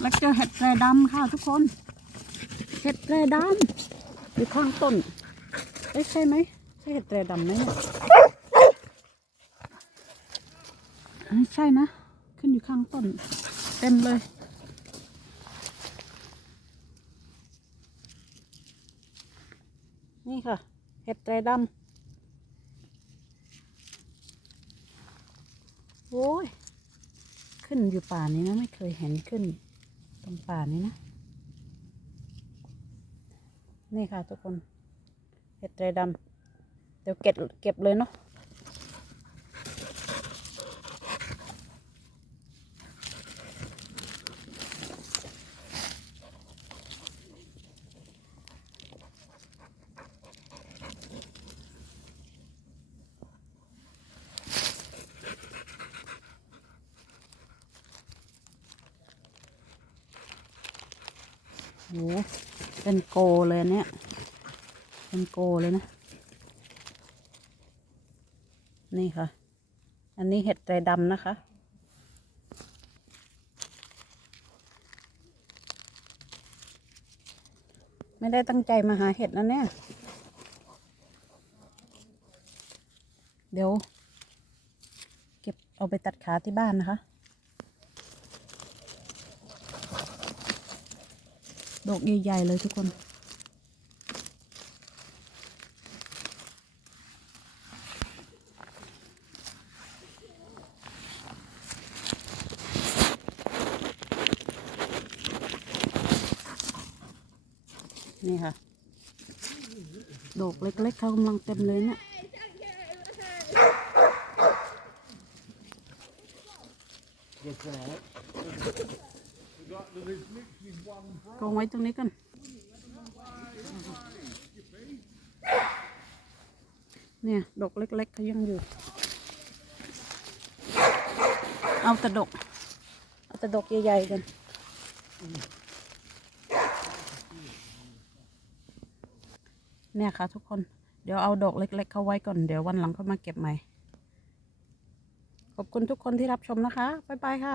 แล้วเจอเห็ดแตรดำค่ะทุกคน เห็ดแตรดำอยู่ข้างต้นเอ้ยใช่ไหมใช่เห็ดแตรดำไหมใช่นะ ขึ้นอยู่ข้างต้น เต็มเลยนี่ค่ะ เห็ดแตรดำโอ้ย ขึ้นอยู่ป่านี้นะ ไม่เคยเห็นขึ้น รงป่านี้นะ นี่ค่ะทุกคนเห็ดไตรดำเดี๋ยวเก็บเก็บเลยเนาะ โหเป็นโกเลยเนี่ย เป็นโกเลยนะ นี่ค่ะ อันนี้เห็ดใจดำนะคะไม่ได้ตั้งใจมาหาเห็ดนะเนี่ย เดี๋ยว เก็บเอาไปตัดขาที่บ้านนะคะ ดอกใหญ่ๆเลยทุกคน นี่ค่ะ ดอกเล็กๆเขากำลังเต็มเลยเนี่ย กองไว้ตรงนี้กันเนี่ยดอกเล็กๆเขายังอยู่ เอาแต่ดอก เอาแต่ดอกใหญ่ๆกันเนี่ยค่ะทุกคน เดี๋ยวเอาดอกเล็ก ๆ เข้าไว้ก่อน เดี๋ยววันหลังก็มาเก็บใหม่ ขอบคุณทุกคนที่รับชมนะคะ บ๊ายบายค่ะ